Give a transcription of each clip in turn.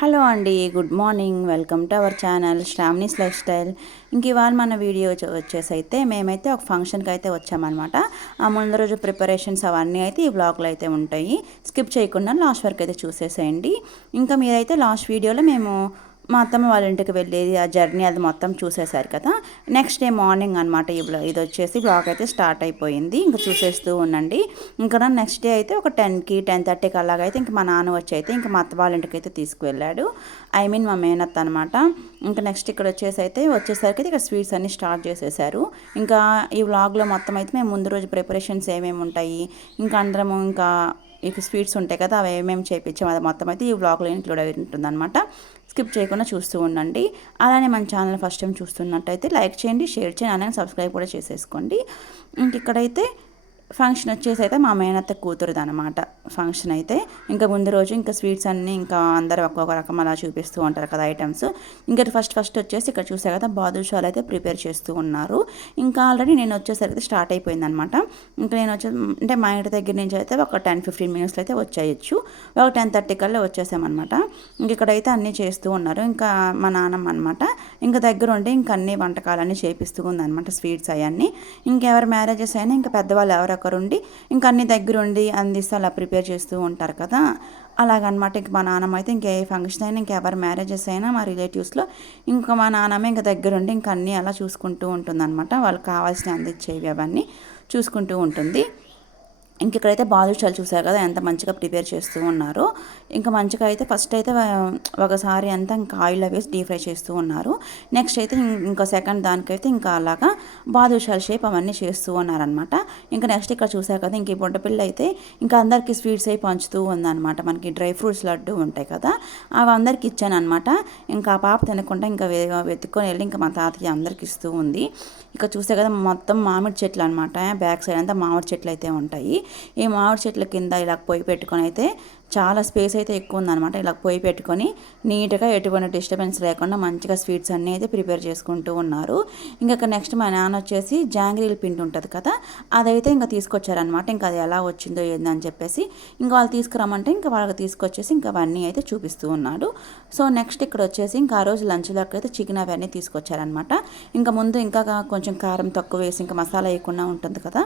Hello అండి good morning. Welcome to our channel Sravani's lifestyle. ఇంక ఇవాళ మన వీడియో వచ్చేసి అయితే మేమైతే ఒక ఫంక్షన్కి అయితే వచ్చామన్నమాట. ఆ ముందు రోజు ప్రిపరేషన్స్ అవన్నీ అయితే ఈ బ్లాగ్లో అయితే ఉంటాయి. స్కిప్ చేయకుండా లాస్ట్ వరకు అయితే చూసేసేయండి. ఇంకా మీరైతే లాస్ట్ వీడియోలో మేము మా అత్తమ్మ వాళ్ళ ఇంటికి వెళ్ళేది ఆ జర్నీ అది మొత్తం చూసేశారు కదా. నెక్స్ట్ డే మార్నింగ్ అనమాట ఈ ఇది వచ్చేసి బ్లాగ్ అయితే స్టార్ట్ అయిపోయింది. ఇంకా చూసేస్తూ ఉండండి. ఇంకా నెక్స్ట్ డే అయితే ఒక టెన్కి టెన్ థర్టీకి అలాగైతే ఇంకా మా నాన్న వచ్చి అయితే ఇంకా మా అత్త వాళ్ళ ఇంటికి అయితే తీసుకువెళ్ళాడు. ఐ మీన్ మా మేనత్త అనమాట ఇంకా నెక్స్ట్ ఇక్కడ వచ్చేసి అయితే వచ్చేసరికి ఇక్కడ స్వీట్స్ అన్ని స్టార్ట్ చేసేసారు ఇంకా ఈ వ్లాగ్లో మొత్తం అయితే మేము ముందు రోజు ప్రిపరేషన్స్ ఏమేమి ఉంటాయి ఇంకా అందరము ఇంకా ఇవి స్వీట్స్ ఉంటాయి కదా అవి ఏమేమి చేయించాం అది మొత్తం అయితే ఈ బ్లాగ్లో ఇంక్లూడ్ అయి ఉంటుందన్నమాట. స్కిప్ చేయకుండా చూస్తూ ఉండండి. అలానే మన ఛానల్ ఫస్ట్ టైం చూస్తున్నట్టయితే లైక్ చేయండి షేర్ చేయండి అలానే సబ్స్క్రైబ్ కూడా చేసేసుకోండి. ఇంక ఇక్కడైతే ఫంక్షన్ వచ్చేసి అయితే మా మేనత్త కూతురుది అనమాట ఫంక్షన్ అయితే. ఇంకా ముందు రోజు ఇంకా స్వీట్స్ అన్నీ ఇంకా అందరూ ఒక్కొక్క రకం అలా చూపిస్తూ ఉంటారు కదా ఐటమ్స్ ఇంకా ఫస్ట్ ఫస్ట్ వచ్చేసి ఇక్కడ చూసా కదా బాదుషాలు అయితే ప్రిపేర్ చేస్తూ ఉన్నారు. ఇంకా ఆల్రెడీ నేను వచ్చేసరికి స్టార్ట్ అయిపోయింది అనమాట ఇంకా నేను వచ్చే అంటే మా ఇంటి దగ్గర నుంచి అయితే ఒక టెన్ ఫిఫ్టీన్ మినిట్స్లో అయితే వచ్చేయచ్చు. ఒక టెన్ థర్టీ కల్లా వచ్చేసామన్నమాట. ఇంక ఇక్కడైతే అన్నీ చేస్తూ ఉన్నారు. ఇంకా మా నాన్నమ్మ అనమాట ఇంకా దగ్గర ఉండి ఇంకా అన్ని వంటకాలన్నీ చేపిస్తూ ఉందన్నమాట స్వీట్స్ అవన్నీ. ఇంకెవరు మ్యారేజెస్ అయినా ఇంకా పెద్దవాళ్ళు ఎవరొకరుండి ఇంకా అన్ని దగ్గర ఉండి అందిస్తూ అలా ప్రిపేర్ చేస్తూ ఉంటారు కదా. అలాగనమాట ఇంక మా నాన్నమ్మ అయితే ఇంకే ఫంక్షన్ అయినా ఇంకెవరు మ్యారేజెస్ అయినా మా రిలేటివ్స్లో ఇంకా మా నాన్నమ్మ ఇంకా దగ్గరుండి ఇంకా అన్నీ అలా చూసుకుంటూ ఉంటుందన్నమాట వాళ్ళకి కావాల్సిన అందించేవి అవన్నీ చూసుకుంటూ ఉంటుంది. ఇంక ఇక్కడైతే బాదుషాలు చూసారు కదా ఎంత మంచిగా ప్రిపేర్ చేస్తూ ఉన్నారు. ఇంకా మంచిగా అయితే ఫస్ట్ అయితే ఒకసారి అంతా ఇంకా ఆయిల్ వేసి డీప్ ఫ్రై చేస్తూ ఉన్నారు. నెక్స్ట్ అయితే ఇంకా సెకండ్ దానికైతే ఇంకా అలాగా బాదుషాల షేప్ అవన్నీ చేస్తూ ఉన్నారనమాట ఇంకా నెక్స్ట్ ఇక్కడ చూసారు కదా ఇంక ఈ బుడ్డపిల్ల అయితే ఇంకా అందరికీ స్వీట్స్ అయి పంచుతూ ఉందన్నమాట. మనకి డ్రై ఫ్రూట్స్ లడ్డు ఉంటాయి కదా అవి అందరికి ఇచ్చాను అనమాట ఇంకా ఆ పాప తినకుండా ఇంకా వెతుక్కొని వెళ్ళి ఇంకా మా తాతయ్య అందరికి ఇస్తూ ఉంది. ఇక చూసే కదా మొత్తం మామిడి చెట్లు అనమాట బ్యాక్ సైడ్ అంతా మామిడి చెట్లు అయితే ఉంటాయి. ఈ మామిడి చెట్ల కింద ఇలా పొయ్యి పెట్టుకొని అయితే చాలా స్పేస్ అయితే ఎక్కువ ఉందన్నమాట. ఇలా పొయ్యి పెట్టుకొని నీట్గా ఎటువంటి డిస్టర్బెన్స్ లేకుండా మంచిగా స్వీట్స్ అన్నీ అయితే ప్రిపేర్ చేసుకుంటూ ఉన్నారు. ఇంకా నెక్స్ట్ మా నాన్న వచ్చేసి జాంగ్రీల పిండి ఉంటుంది కదా అదైతే ఇంకా తీసుకొచ్చారనమాట ఇంకా అది ఎలా వచ్చిందో ఏందని చెప్పేసి ఇంకా వాళ్ళు తీసుకురమ్మంటే ఇంకా వాళ్ళకి తీసుకొచ్చేసి ఇంకా అవన్నీ అయితే చూపిస్తూ ఉన్నాడు. సో నెక్స్ట్ ఇక్కడ వచ్చేసి ఇంకా ఆ రోజు లంచ్లోకి అయితే చికెన్ అవన్నీ తీసుకొచ్చారనమాట ఇంకా ముందు ఇంకా కొంచెం కారం తక్కువ వేసి ఇంకా మసాలా వేయకుండా ఉంటుంది కదా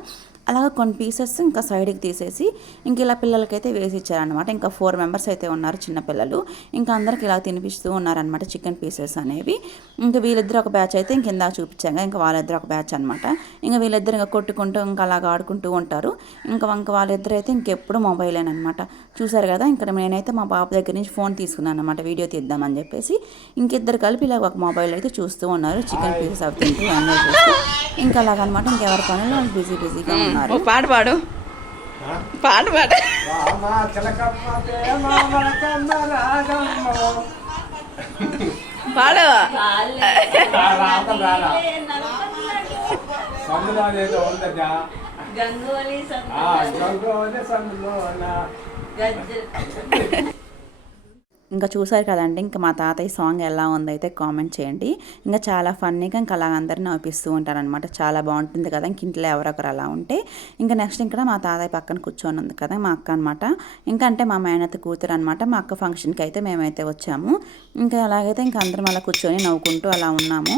అలాగా కొన్ని పీసెస్ ఇంకా సైడ్కి తీసేసి ఇంక ఇలా పిల్లలకైతే వేసి ఇచ్చారనమాట ఇంకా ఫోర్ మెంబర్స్ అయితే ఉన్నారు చిన్నపిల్లలు ఇంకా అందరికి ఇలా తినిపిస్తూ ఉన్నారనమాట చికెన్ పీసెస్ అనేవి. ఇంకా వీళ్ళిద్దరు ఒక బ్యాచ్ అయితే ఇంక ఇందాక చూపించాక ఇంకా వాళ్ళిద్దరు ఒక బ్యాచ్ అనమాట ఇంకా వీళ్ళిద్దరు ఇంకా కొట్టుకుంటూ ఇంకా అలాగ ఆడుకుంటూ ఉంటారు. ఇంకా ఇంకా వాళ్ళిద్దరు అయితే ఇంకెప్పుడు మొబైలేనమాట చూసారు కదా ఇంకా నేనైతే మా బాబు దగ్గర నుంచి ఫోన్ తీసుకున్నాను అనమాట వీడియో తీద్దామని చెప్పేసి. ఇంకిద్దరు కలిపి ఇలా ఒక మొబైల్ అయితే చూస్తూ ఉన్నారు చికెన్ పీసెస్ అవి తింటూ అన్నీ ఇంకా అలాగనమాట ఇంకెవరి పనులు వాళ్ళు బిజీ బిజీగా ఉన్నారు. పాట పాడు. పాట పాడు. పాడు రారా సందులో ఏదో ఉందట గంగోలి ఆ గంగోని సందులోన ఇంకా చూసారు కదండి ఇంకా మా తాతయ్య సాంగ్ ఎలా ఉందైతే కామెంట్ చేయండి. ఇంకా చాలా ఫన్నీగా ఇంకా అలా అందరిని నవ్విస్తూ ఉంటారనమాట చాలా బాగుంటుంది కదా ఇంక ఇంట్లో ఎవరొకరు అలా ఉంటే. ఇంకా నెక్స్ట్ ఇంకా మా తాతయ్య పక్కన కూర్చొని ఉంది కదా మా అక్క అనమాట ఇంకా అంటే మా మేనత్త కూతురు అనమాట మా అక్క ఫంక్షన్కి అయితే మేమైతే వచ్చాము. ఇంకా అలాగైతే ఇంకా అందరం అలా కూర్చొని నవ్వుకుంటూ అలా ఉన్నాము.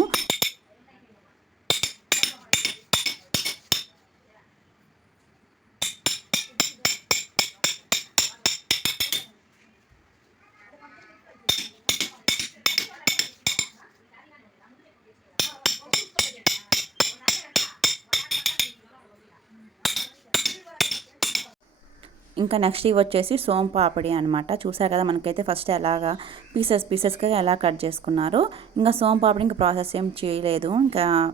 ఇంకా నెక్స్ట్ ఇవి వచ్చేసి సోమ్ పాపిడి అనమాట చూసారు కదా మనకైతే ఫస్ట్ ఎలాగా పీసెస్ పీసెస్గా ఎలా కట్ చేసుకున్నారు. ఇంకా సోమ్ పాపడి ఇంకా ప్రాసెస్ ఏం చేయలేదు. ఇంకా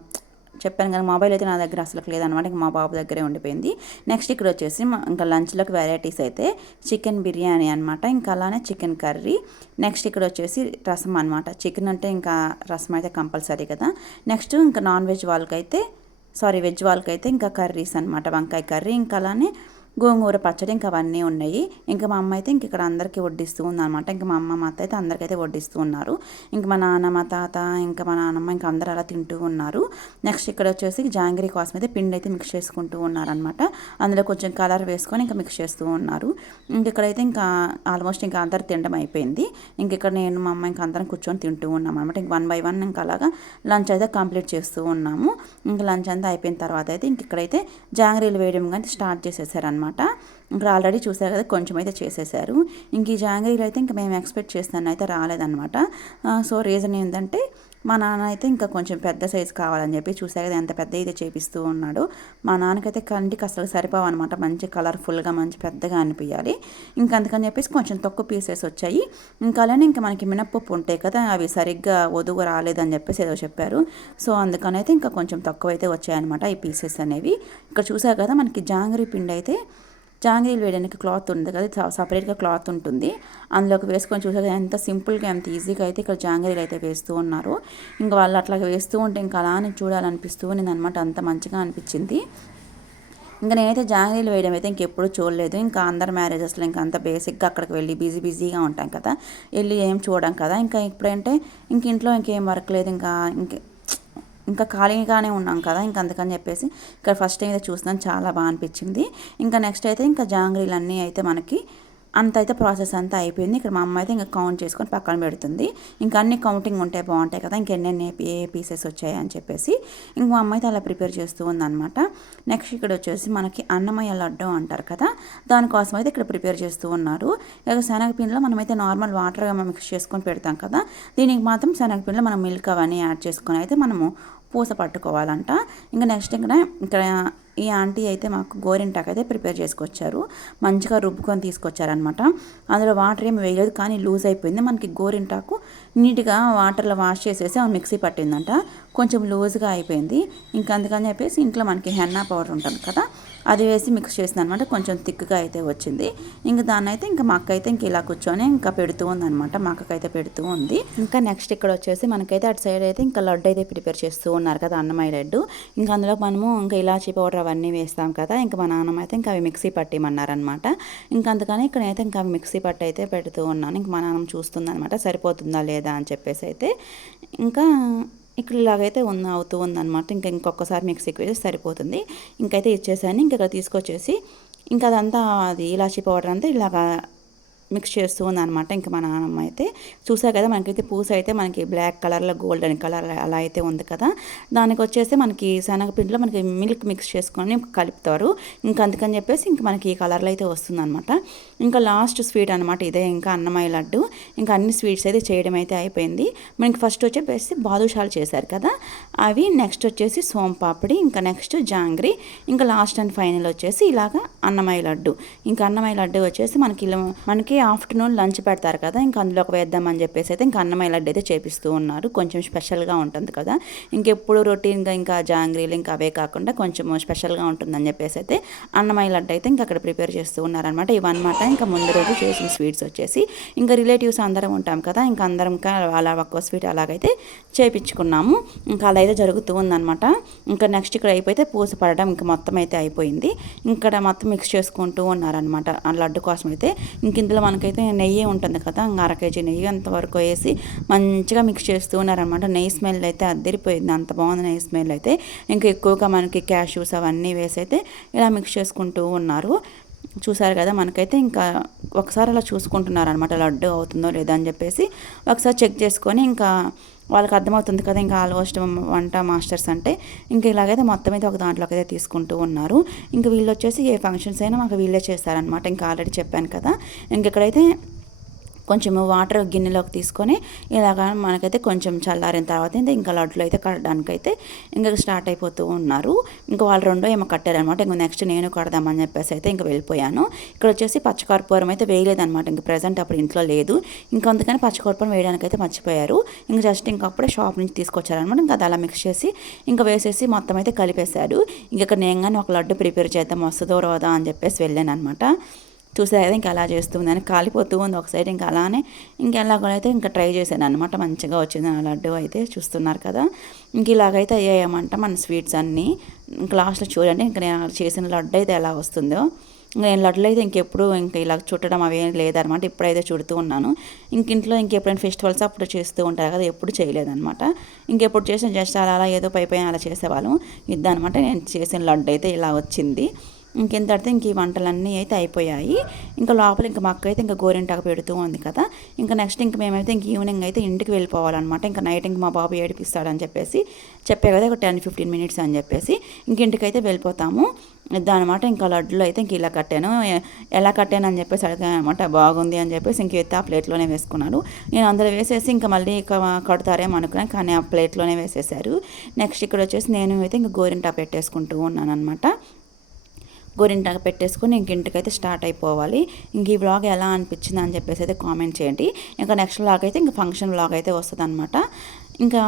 చెప్పాను కదా మొబైల్ అయితే నా దగ్గర అసలు లేదనమాట ఇంకా మా బాబు దగ్గరే ఉండిపోయింది. నెక్స్ట్ ఇక్కడ వచ్చేసి మా- ఇంకా లంచ్లోకి వెరైటీస్ అయితే చికెన్ బిర్యానీ అనమాట ఇంకా అలానే చికెన్ కర్రీ. నెక్స్ట్ ఇక్కడ వచ్చేసి రసం అనమాట చికెన్ అంటే ఇంకా రసం అయితే కంపల్సరీ కదా. నెక్స్ట్ ఇంకా నాన్ వెజ్ వాళ్ళకైతే సారీ వెజ్ వాళ్ళకైతే ఇంకా కర్రీస్ అనమాట వంకాయ కర్రీ ఇంకా అలానే గోంగూర పచ్చడి ఇంకా అవన్నీ ఉన్నాయి. ఇంకా మా అమ్మ అయితే ఇంక ఇక్కడ అందరికీ వడ్డిస్తూ ఉందన్నమాట. ఇంకా మా అమ్మ మా అత్త అయితే అందరికైతే వడ్డిస్తూ ఉన్నారు. ఇంకా మా నాన్న మా తాత ఇంకా మా నాన్నమ్మ ఇంకా అందరూ అలా తింటూ ఉన్నారు. నెక్స్ట్ ఇక్కడ వచ్చేసి జాంగిరీ కోసం అయితే పిండి అయితే మిక్స్ చేసుకుంటూ ఉన్నారనమాట అందులో కొంచెం కలర్ వేసుకొని ఇంకా మిక్స్ చేస్తూ ఉన్నారు. ఇంక ఇక్కడైతే ఇంకా ఆల్మోస్ట్ ఇంకా అందరు తినడం అయిపోయింది. ఇంక ఇక్కడ నేను మా అమ్మ ఇంకా అందరం కూర్చొని తింటూ ఉన్నాం అనమాట ఇంక వన్ బై వన్ ఇంకా అలాగా లంచ్ అయితే కంప్లీట్ చేస్తూ ఉన్నాము. ఇంకా లంచ్ అంతా అయిపోయిన తర్వాత అయితే ఇంక ఇక్కడైతే జాంగ్రీలు వేయడం కానీ స్టార్ట్ చేసేసారనమాట ఇంకా ఆల్రెడీ చూసారు కదా కొంచెం అయితే చేసేసారు. ఇంక ఈ జాంగ్రీలు అయితే ఇంకా మేము ఎక్స్పెక్ట్ చేస్తాను అయితే రాలేదనమాట సో రీజన్ ఏంటంటే మా నాన్న అయితే ఇంకా కొంచెం పెద్ద సైజు కావాలని చెప్పి చూసా కదా ఎంత పెద్ద అయితే చేపిస్తూ ఉన్నాడు. మా నాన్నకైతే కంటికి అసలు సరిపోవన్నమాట. మంచి కలర్ఫుల్గా మంచి పెద్దగా అనిపించాలి ఇంకా అందుకని చెప్పేసి కొంచెం తక్కువ పీసెస్ వచ్చాయి. ఇంకా అలానే ఇంకా మనకి మినప్పప్పు ఉంటాయి కదా అవి సరిగ్గా వదుగు రాలేదని చెప్పేసి ఏదో చెప్పారు. సో అందుకని అయితే ఇంకా కొంచెం తక్కువ అయితే వచ్చాయన్నమాట ఈ పీసెస్ అనేవి. ఇక్కడ చూసా కదా మనకి జాంగ్రీ పిండి అయితే జాంగ్రీలు వేయడానికి క్లాత్ ఉంది కదా సపరేట్గా క్లాత్ ఉంటుంది. అందులోకి వేసుకొని చూసాక ఎంత సింపుల్గా ఎంత ఈజీగా అయితే ఇక్కడ జాంగ్రీలు అయితే వేస్తూ ఉన్నారు. ఇంకా వాళ్ళు అట్లా వేస్తూ ఉంటే ఇంకా అలానే చూడాలనిపిస్తూ నేను అనమాట అంత మంచిగా అనిపించింది. ఇంకా నేనైతే జాంగ్రీలు వేయడం అయితే ఇంకెప్పుడు చూడలేదు. ఇంకా అందరు మ్యారేజెస్లో ఇంకా అంత బేసిక్గా అక్కడికి వెళ్ళి బిజీ బిజీగా ఉంటాం కదా వెళ్ళి ఏం చూడడం కదా. ఇంకా ఇప్పుడంటే ఇంక ఇంట్లో ఇంకేం వర్క్ లేదు ఇంకా ఇంక ఇంకా ఖాళీగానే ఉన్నాం కదా ఇంకా అందుకని చెప్పేసి ఇక్కడ ఫస్ట్ టైం అయితే చూస్తాం చాలా బాగా అనిపించింది. ఇంకా నెక్స్ట్ అయితే ఇంకా జాంగ్రీలు అన్నీ అయితే మనకి అంత అయితే ప్రాసెస్ అంతా అయిపోయింది. ఇక్కడ మా అమ్మ అయితే ఇంకా కౌంట్ చేసుకొని పక్కన పెడుతుంది. ఇంకా అన్ని కౌంటింగ్ ఉంటే బాగుంటాయి కదా ఇంకెన్నెన్ని ఏ పీసెస్ వచ్చాయి అని చెప్పేసి. ఇంక మా అమ్మ అయితే అలా ప్రిపేర్ చేస్తూ ఉందన్నమాట. నెక్స్ట్ ఇక్కడ వచ్చేసి మనకి అన్నమయ్య లడ్డు అంటారు కదా దానికోసం అయితే ఇక్కడ ప్రిపేర్ చేస్తూ ఉన్నారు. ఇక శనగపిండిలో మనమైతే నార్మల్ వాటర్ మిక్స్ చేసుకొని పెడతాం కదా దీనికి మాత్రం శనగపిండిలో మనం మిల్క్ అవన్నీ యాడ్ చేసుకొని అయితే మనము పూస పట్టుకోవాలంట. ఇంకా నెక్స్ట్ ఇక్కడ ఇక్కడ ఈ ఆంటీ అయితే మాకు గోరింటాకు అయితే ప్రిపేర్ చేసుకొచ్చారు. మంచిగా రుబ్బుకొని తీసుకొచ్చారనమాట అందులో వాటర్ ఏమి వేయలేదు కానీ లూజ్ అయిపోయింది. మనకి గోరింటాకు నీట్గా వాటర్లో వాష్ చేసేసి ఆ మిక్సీ పట్టిందంట. కొంచెం లూజ్గా అయిపోయింది. ఇంకా అందుకని చెప్పేసి ఇంట్లో మనకి హెన్నా పౌడర్ ఉంటుంది కదా అది వేసి మిక్స్ చేసింది అనమాట కొంచెం థిక్గా అయితే వచ్చింది. ఇంకా దాన్ని అయితే ఇంకా మా అక్క అయితే ఇంక ఇలా కూర్చొని ఇంకా పెడుతూ ఉంది అనమాట మా అక్కకైతే పెడుతూ ఉంది. ఇంకా నెక్స్ట్ ఇక్కడ వచ్చేసి మనకైతే అటు సైడ్ అయితే ఇంకా లడ్డు అయితే ప్రిపేర్ చేస్తూ ఉన్నారు కదా అన్నమయ్య లడ్డు. ఇంకా అందులో మనము ఇంకా ఇలాచీ పౌడర్ అవన్నీ వేస్తాం కదా ఇంకా మా నాన్నమ్మ అయితే ఇంకా అవి మిక్సీ పట్టేయమన్నారనమాట ఇంకా అందుకని ఇక్కడైతే ఇంకా అవి మిక్సీ పట్టి అయితే పెడుతూ ఉన్నాను. ఇంకా మా నాన్నమ్మ చూస్తుందనమాట సరిపోతుందా లేదా అని చెప్పేసి అయితే. ఇంకా ఇక్కడ ఇలాగైతే ఉన్న అవుతూ ఉందన్నమాట. ఇంకా ఇంకొకసారి మిక్సీకి వేసి సరిపోతుంది. ఇంకైతే ఇచ్చేసాను. ఇంకా ఇక్కడ తీసుకొచ్చేసి ఇంకా అదంతా అది ఇలాచీ పౌడర్ అంతా ఇలాగా మిక్స్ చేస్తూ ఉందన్నమాట ఇంకా మా నాన్నమ్మ అయితే చూసా కదా మనకైతే పూస అయితే మనకి బ్లాక్ కలర్లో గోల్డెన్ కలర్ అలా అయితే ఉంది కదా. దానికి వచ్చేసి మనకి శనగపిండిలో మనకి మిల్క్ మిక్స్ చేసుకొని కలుపుతారు. ఇంకా అందుకని చెప్పేసి ఇంకా మనకి ఈ కలర్లో అయితే వస్తుందన్నమాట. ఇంకా లాస్ట్ స్వీట్ అనమాట ఇదే ఇంకా అన్నమయ్య లడ్డు. ఇంకా అన్ని స్వీట్స్ అయితే చేయడం అయితే అయిపోయింది. మనకి ఫస్ట్ వచ్చేసి బాదుషాలు చేశారు కదా అవి నెక్స్ట్ వచ్చేసి సోంపాపిడి ఇంకా నెక్స్ట్ జాంగ్రీ ఇంకా లాస్ట్ అండ్ ఫైనల్ వచ్చేసి ఇలాగా అన్నమయ్య లడ్డు. ఇంకా అన్నమయ్య లడ్డు వచ్చేసి మనకి ఇలా మనకి ఆఫ్టర్నూన్ లంచ్ పెడతారు కదా ఇంకా అందులోకి వేద్దామని చెప్పేసి అయితే ఇంకా అన్నమయ్య లడ్డు అయితే చేపిస్తూ ఉన్నారు. కొంచెం స్పెషల్గా ఉంటుంది కదా ఇంకెప్పుడు రొటీన్గా ఇంకా జాంగ్రీలు ఇంకా అవే కాకుండా కొంచెం స్పెషల్గా ఉంటుందని చెప్పేసి అయితే అన్నమయ్య లడ్డు అయితే ఇంకా అక్కడ ప్రిపేర్ చేస్తూ ఉన్నారనమాట ఇవన్నమాట ఇంకా ముందు రోజు చేసిన స్వీట్స్ వచ్చేసి ఇంకా రిలేటివ్స్ అందరం ఉంటాం కదా ఇంకా అందరం ఇంకా అలా ఒక్కో స్వీట్ అలాగైతే చేపించుకున్నాము. ఇంకా అలా అయితే జరుగుతూ ఉందన్నమాట. ఇంకా నెక్స్ట్ ఇక్కడ అయిపోతే పూస పడడం ఇంకా మొత్తం అయితే అయిపోయింది. ఇక్కడ మొత్తం మిక్స్ చేసుకుంటూ ఉన్నారనమాట ఆ లడ్డు కోసం అయితే ఇంక ఇందులో మనకైతే నెయ్యి ఉంటుంది కదా ఇంకా అర కేజీ నెయ్యి అంతవరకు వేసి మంచిగా మిక్స్ చేస్తూ ఉన్నారనమాట నెయ్యి స్మెల్ అయితే అద్దరిపోయింది అంత బాగుంది నెయ్యి స్మెల్ అయితే. ఇంకా ఎక్కువగా మనకి క్యాష్యూస్ అవన్నీ వేసి అయితే ఇలా మిక్స్ చేసుకుంటూ ఉన్నారు. చూసారు కదా మనకైతే ఇంకా ఒకసారి అలా చూసుకుంటున్నారు అనమాట లడ్డు అవుతుందో లేదో అని చెప్పేసి. ఒకసారి చెక్ చేసుకొని ఇంకా వాళ్ళకి అర్థమవుతుంది కదా ఇంకా ఆల్మోస్ట్ వంట మాస్టర్స్ అంటే. ఇంకా ఇలాగైతే మొత్తం అయితే ఒక దాంట్లోకి అయితే తీసుకుంటూ ఉన్నారు. ఇంకా వీళ్ళు వచ్చేసి ఏ ఫంక్షన్స్ అయినా మాకు వీళ్ళే చేస్తారనమాట ఇంకా ఆల్రెడీ చెప్పాను కదా. ఇంక ఇక్కడైతే కొంచెం వాటర్ గిన్నెలోకి తీసుకొని ఇలాగ మనకైతే కొంచెం చల్లారిన తర్వాత అయితే ఇంకా లడ్డులు అయితే కట్టడానికి అయితే ఇంకా స్టార్ట్ అయిపోతూ ఉన్నారు. ఇంకా వాళ్ళు రెండో ఏమో కట్టారనమాట ఇంకా నెక్స్ట్ నేను కడదామని చెప్పేసి అయితే ఇంకా వెళ్ళిపోయాను. ఇక్కడ వచ్చేసి పచ్చకర్పూరం అయితే వేయలేదనమాట ఇంకా ప్రజెంట్ అప్పుడు ఇంట్లో లేదు. ఇంకా అందుకని పచ్చకర్పూరం వేయడానికి అయితే మర్చిపోయారు. ఇంకా జస్ట్ ఇంకా అప్పుడే షాప్ నుంచి తీసుకొచ్చారనమాట ఇంకా అది అలా మిక్స్ చేసి ఇంకా వేసేసి మొత్తం అయితే కలిపేశారు. ఇంకా నేను కానీ ఒక లడ్డు ప్రిపేర్ చేద్దాం వస్తుందో రాదా అని చెప్పేసి వెళ్ళాను అనమాట చూసారు కదా ఇంకా అలా చేస్తుంది. అని కాలిపోతూ ఉంది ఒక సైడ్ ఇంకా అలానే ఇంకెలా కూడా అయితే ఇంకా ట్రై చేశాను అనమాట మంచిగా వచ్చింది. నా లడ్డు అయితే చూస్తున్నారు కదా. ఇంక ఇలాగైతే అయ్యాయమంట మన స్వీట్స్ అన్నీ. ఇంకా లాస్ట్లో చూడండి ఇంకా నేను చేసిన లడ్డు అయితే ఎలా వస్తుందో. ఇంకా నేను లడ్లు అయితే ఇంకెప్పుడు ఇంకా ఇలా చుట్టడం అవి లేదనమాట ఇప్పుడైతే చుడుతూ ఉన్నాను. ఇంక ఇంట్లో ఇంకెప్పుడైనా ఫెస్టివల్స్ అప్పుడు చేస్తూ ఉంటారు కదా. ఎప్పుడు చేయలేదనమాట ఇంకెప్పుడు చేసిన జస్ట్ అలా అలా ఏదో పై పైన అలా చేసేవాళ్ళం. ఇద్దనమాట నేను చేసిన లడ్డు అయితే ఇలా వచ్చింది. ఇంకెంత పడితే ఇంక ఈ వంటలన్నీ అయితే అయిపోయాయి. ఇంకా లోపల ఇంకా మా అక్క అయితే ఇంకా గోరింటాకు పెడుతూ ఉంది కదా. ఇంకా నెక్స్ట్ ఇంక మేమైతే ఇంక ఈవినింగ్ అయితే ఇంటికి వెళ్ళిపోవాలన్నమాట. ఇంకా నైట్ ఇంక మా బాబు ఏడిపిస్తాడని చెప్పేసి చెప్పే కదా ఒక టెన్ ఫిఫ్టీన్ మినిట్స్ అని చెప్పేసి ఇంక ఇంటికైతే వెళ్ళిపోతాము. దానమాట ఇంకా లడ్డులు అయితే ఇంక ఇలా కట్టాను. ఎలా కట్టాను అని చెప్పేసి అడిగాను అనమాట బాగుంది అని చెప్పేసి ఇంక ఎత్తి ఆ ప్లేట్లోనే వేసుకున్నాను నేను అందులో వేసేసి ఇంకా మళ్ళీ ఇక కడతారేమో అనుకున్నాను కానీ ఆ ప్లేట్లోనే వేసేసారు నెక్స్ట్ ఇక్కడ వచ్చేసి నేను అయితే ఇంక గోరింటా పెట్టేసుకుంటూ ఉన్నాను అనమాట గోరింటాకు పెట్టేసుకొని ఇంక ఇంటికైతే స్టార్ట్ అయిపోవాలి. ఇంక ఈ బ్లాగ్ ఎలా అనిపించింది అని చెప్పేసి అయితే కామెంట్ చేయండి. ఇంకా నెక్స్ట్ బ్లాగ్ అయితే ఇంకా ఫంక్షన్ బ్లాగ్ అయితే వస్తుంది అనమాట ఇంకా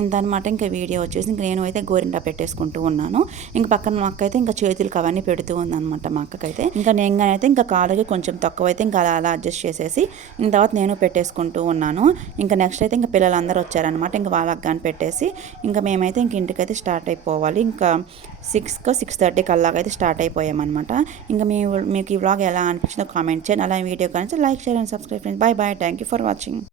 ఇంతనమాట ఇంకా వీడియో వచ్చేసి ఇంక నేను అయితే గోరింట పెట్టేసుకుంటూ ఉన్నాను. ఇంకా పక్కన మా అక్క అయితే ఇంకా చేతులకు అవన్నీ పెడుతూ ఉందనమాట మా అక్కకైతే. ఇంకా నేను అయితే ఇంకా కాళ్ళకి కొంచెం తక్కువ అయితే ఇంకా అలా అలా అడ్జస్ట్ చేసేసి ఇంక తర్వాత నేను పెట్టేసుకుంటూ ఉన్నాను. ఇంకా నెక్స్ట్ అయితే ఇంకా పిల్లలందరూ వచ్చారనమాట ఇంకా వాళ్ళకి కానీ పెట్టేసి ఇంకా మేమైతే ఇంక ఇంటికైతే స్టార్ట్ అయిపోవాలి. ఇంకా సిక్స్కో సిక్స్ థర్టీకి అలాగైతే స్టార్ట్ అయిపోయామన్నమాట ఇంకా మీ మీకు ఈ వ్లాగ్ ఎలా అనిపించిందో కామెంట్ చేయండి. అలా వీడియో కానీ లైక్ షేర్ అండ్ సబ్స్క్రైబ్ చేయండి bye bye thank you for watching